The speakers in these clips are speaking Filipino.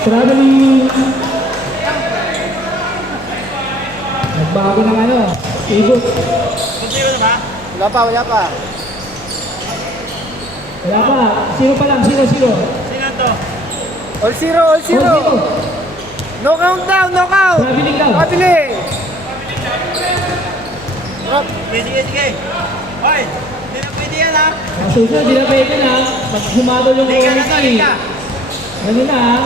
Traveling. Nagbago ng ano, ibot. Wala pa, wala pa. Wala pa. Sino pa lang? Sino? Sino to? All zero, all zero. No countdown, no count. Traveling daw. Traveling. Sige. Hoy, hindi na pwede yan ha. Susunod, di na pwede na. Pag humadol yung Liga na to, quality. liga. Ganun na ha.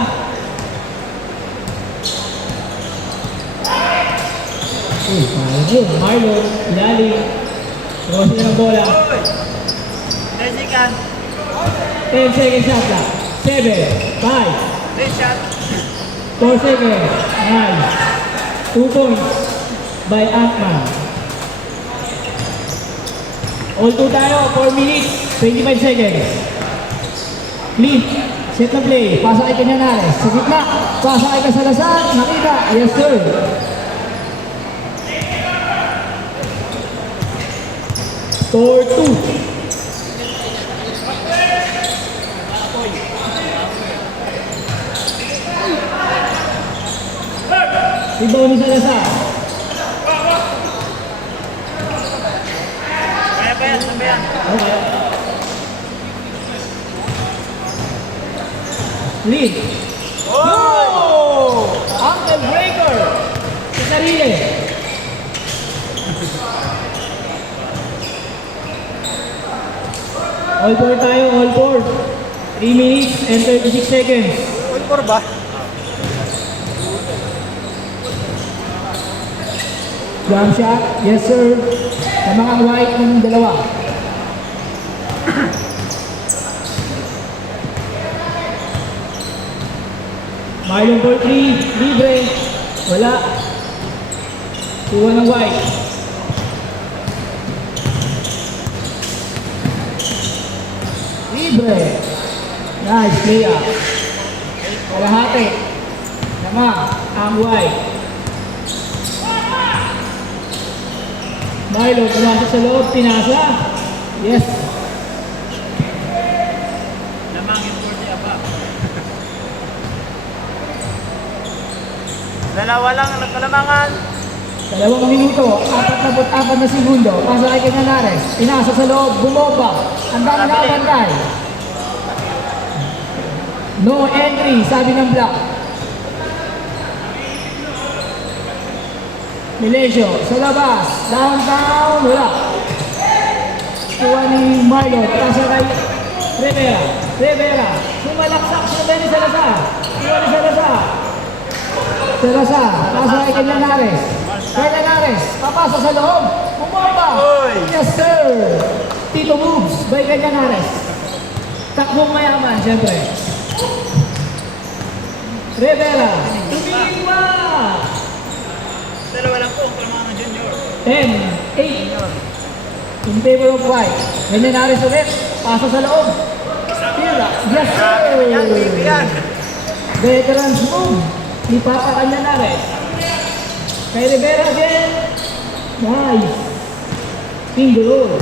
Uy, parang yun. Marlon, ilalim. Rosin ng bola. Hoy! 10 seconds. 10 seconds shot lang. 7, 5, Red shot. 4 seconds. Nice. 2 points by Atman. All 2 tayo. 4 minutes. 25 seconds. Lee, set na play. Pasa kay Canyares. Sa gitna. Pasa kay Casalazar. Nakita. Yes, sir. Score 2. Rebound ni Salazar. Kaya pa yan, sabi yan. Okay. Lead. Oh! Ankle breaker. Sa sarili. All four tayo, all four. 3 minutes and 36 seconds. All four ba? Jump shot, yes sir. Sa mga white ng dalawa. Marlon for 3, libre. Wala. Kuha ng white. Libre. Nice play up. Kalahati. Tama, ang white. Marlon, pumasok sa loob, pinasa. Yes. Lamang yung 40 above. Dalawa lang ang nagkalamangan. 2 minuto, 44 na segundo. Pasa kay Canyares. Pinasa sa loob, bumoba. Ang dami nakabantay. No entry, sabi ng block. Milesio, sa labas. Downtown, wala. Kuha ni Marlon. Pasa kay Rivera. Sumalaksak sa ni Salazar. Kuha ni Salazar. Pasa kay Canyares. Canyares, papasa sa loob. Bumaba. Yes sir. Tito moves by Canyares. Takbong mayaman, siyempre. Rivera. Tumingin pa. Dalawa lang po, kalamangan ng junior. 10, 8. In favor of white. Canyares ulit. Pasa sa loob. Tira. Yes sir. Yan, baby yan. Veterans move. Ni Papa Canyares. Kay Rivera again. Nice. Finger roll.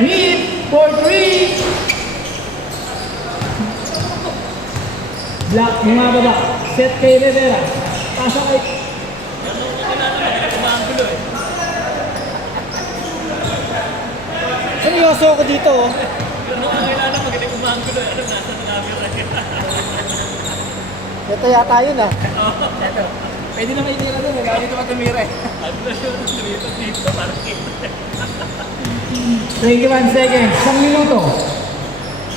Lead for 3. Black, mga baba. Set kay Rivera. Pasa kay... Seryoso ako dito. Oh. Ito yata yun ah. Pwede na may tira doon. Dito ka tumira eh. 21 seconds. 1 minuto.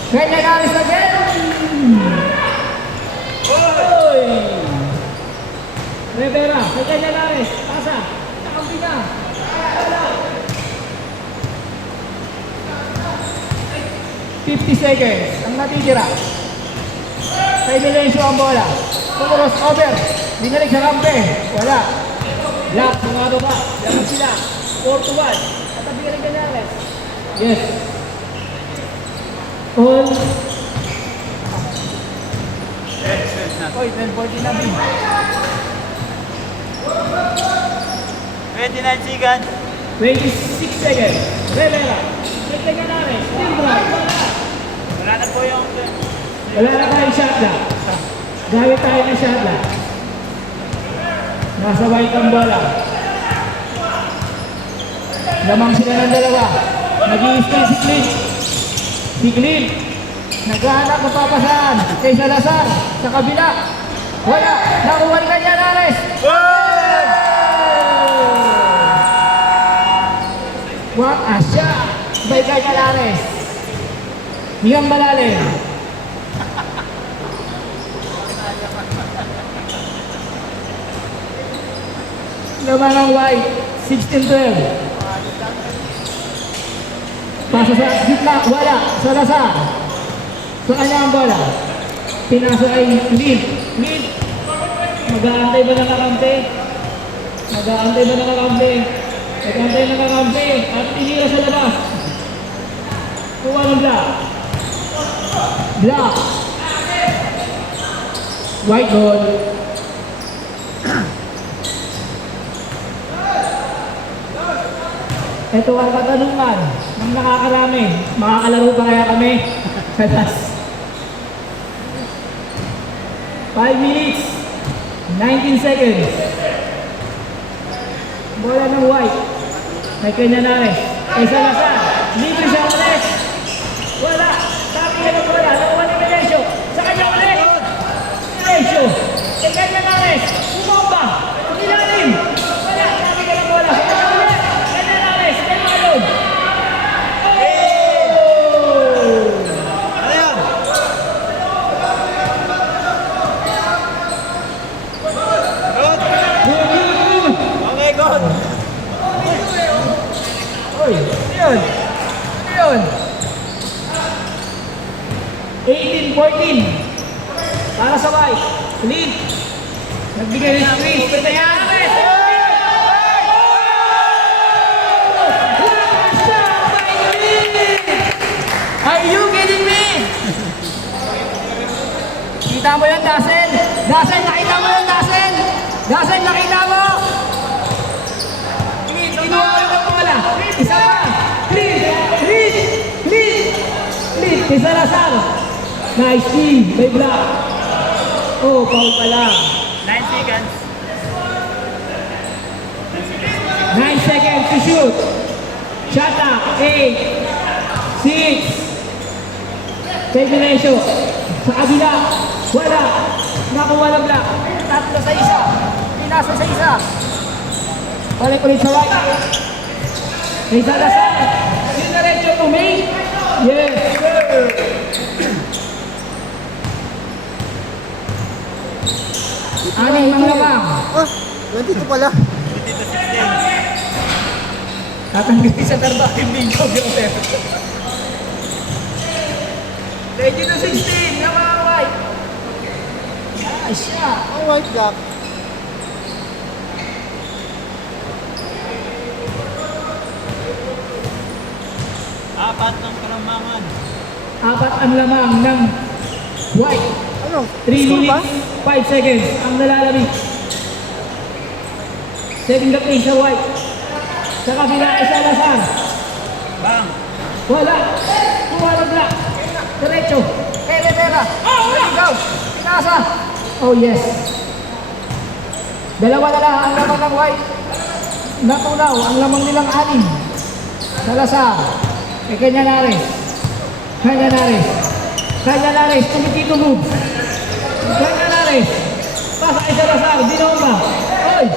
Canyares again. Oy! Rivera, kay Canyares. Pasa. Nakampi na. Wala. 50 seconds. Ang natitira. Kay Milencio ang bola. Pumuros over. Binalik sa kampe. Wala. Black, mga baba. Laman sila. 4-1. Katabi ka rin Canyares. Yes. All. Oy, 10-14 na bin. 29 seconds. 26 seconds. Rivera. Kay Canyares. Still drive. Wala. Wala na po yung... Wala na tayong shot lock. Gamit tayo ng shot lock. Nasa white ang bola. Lamang sila ng dalawa. Nag-i-stay si Clint. Si Clint. Naghahanap ng papasaan. Kay Salazar. Sa kabila. Wala. Nakuha na niya Nares. What a shot. By Kaya Nares. Hiyang malalim. Naman ang white. 16-12. Pasa sa gitna, wala. Salazar. Sa kanya ang bola. Pinasa ay Lid. Lid. Mag-aantay ba ng kakampi? Mag-aantay ba ng kakampi? Mag-aantay ng kakampi. At tinira sa labas. Kuha ng block. Block. White ball. Ito ang katanungan ng nakakarami. Makakalaro pa kaya kami? Kalas. 5 minutes, 19 seconds. Bola ng white. May kanya Nares. Kay Salazar. Libre siya ulit. Wala. Sabi ka ng bola. Nakuha ni Melencio. Sa kanya ulit. Melencio. Kay kanya Nares. Umomba. Ilalim. Wala. Sabi ka ng bola. Sa kanya ulit. Kanya Nares. Kanya Alon. Ano yun? Good. Good. Okay, good. Oy, yun. Yun. 18-14. Para sa white. Lead. Nagbigay ng screen. Ito yan. Are you kidding me? Kita mo yan, Dasen? Dasen, nakita mo yan, Dasen? Dasen, nakita mo? Kinuha ko yung bola. Isa pa. Lead. Lead. Lead. Lead. Kay Salazar. Nice team. May block. Oh, foul pala. 9 seconds. 9 seconds to shoot. Shot up. 8. 6. Kay Melencio. Sa kabila. Wala. Nakuha ng block. Tatlo sa isa. Pinasa sa isa. Balik ulit sa right. Kay Salazar. Yung diretso to main. Yes, sir. Aning mga lamang. Ah, nandito pala. Dito 16. Tatanggalin sa tarba. Hindi ko gawin. Ready to 16. Yung mga white. Ah, siya. Ang white block. Apat ng kalamangan. Apat ang lamang ng white. Ano? 3 Score ba? minutes, 5 seconds ang nalalamig. Setting the pace sa white. Sa kabila ay Salazar. Bang. Wala. Kuha ng block. Diretso. Kay Rivera. Oh, wala. Go. Pinasa. Oh, yes. Dalawa na lang ang lamang ng white. Natunaw ang lamang nilang anim. Salazar. Kay Kanya Nares. Kanya Nares. Kanya Nares. Tumitito move. Kanya Nares. Pasa kay Salazar. Binomba. Oy.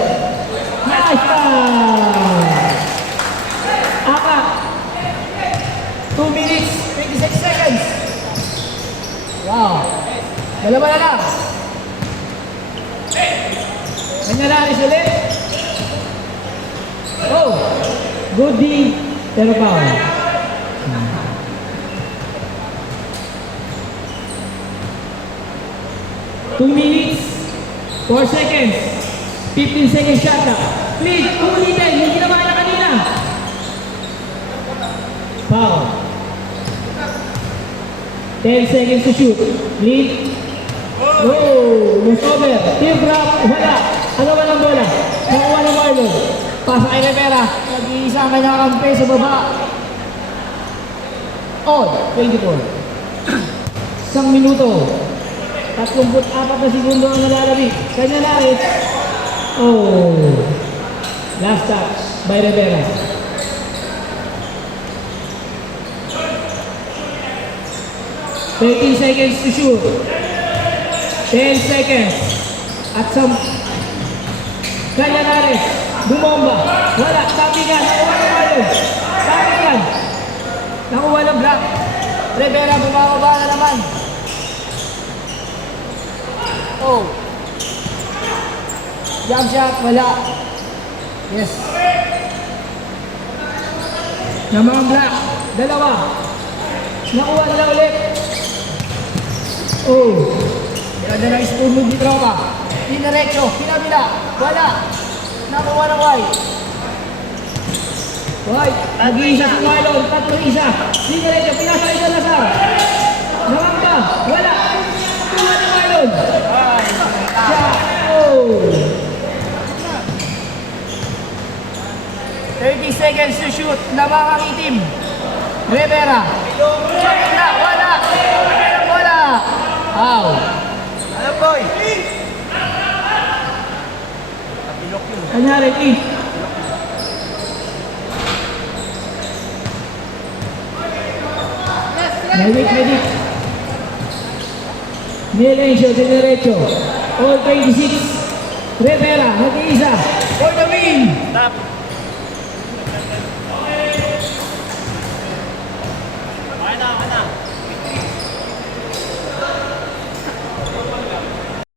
Nice foul. Apat. 2 minutes. 26 seconds. Wow. Dalawa na lang. Kanya Nares ulit. Oh. Good D. Pero foul. 2 minutes, 4 seconds, 15 seconds shot up. Please, ulitin, yung ginawa na kanina. Foul. 10 seconds to shoot. Lead. Oh, loose over. Team drop, wala. Ano ba ng bola? Nakuha ng Marlon. Pasa kay Rivera. Nag-iisa ang kanyang kampe sa baba. On, 24. Isang minuto. 34 na segundo ang nalalabi. Kanya Lares. Oh. Last touch by Rivera. 13 seconds to shoot. 10 seconds. At some Kanya Lares. Bumomba. Wala. Tapigan. Nakuha ng balon. Tapigan. Nakuha ng block. Rivera bumababa na naman. Oh. Jump shot. Wala. Yes. Namang block. Dalawa. Nakuha na ulit. Oh. Ganda ng spoon move ni Tropa. Dinaretso. Pinabila. Wala. Nakuha ng white. White. Nag-iisa si Marlon. Tatlo isa. Dinaretso. Pinasa isa na sa. Namangka. Wala. Nakuha ni Marlon. Shot. Oh. 30 seconds to shoot. Lamang ang itim. Rivera. Wala. Wala. Wala. Ow. Ano, boy? Kanyari, eh. Medic. Nielencio, de derecho. All 26. Rivera, nag-iisa. For the win. Stop. Okay na.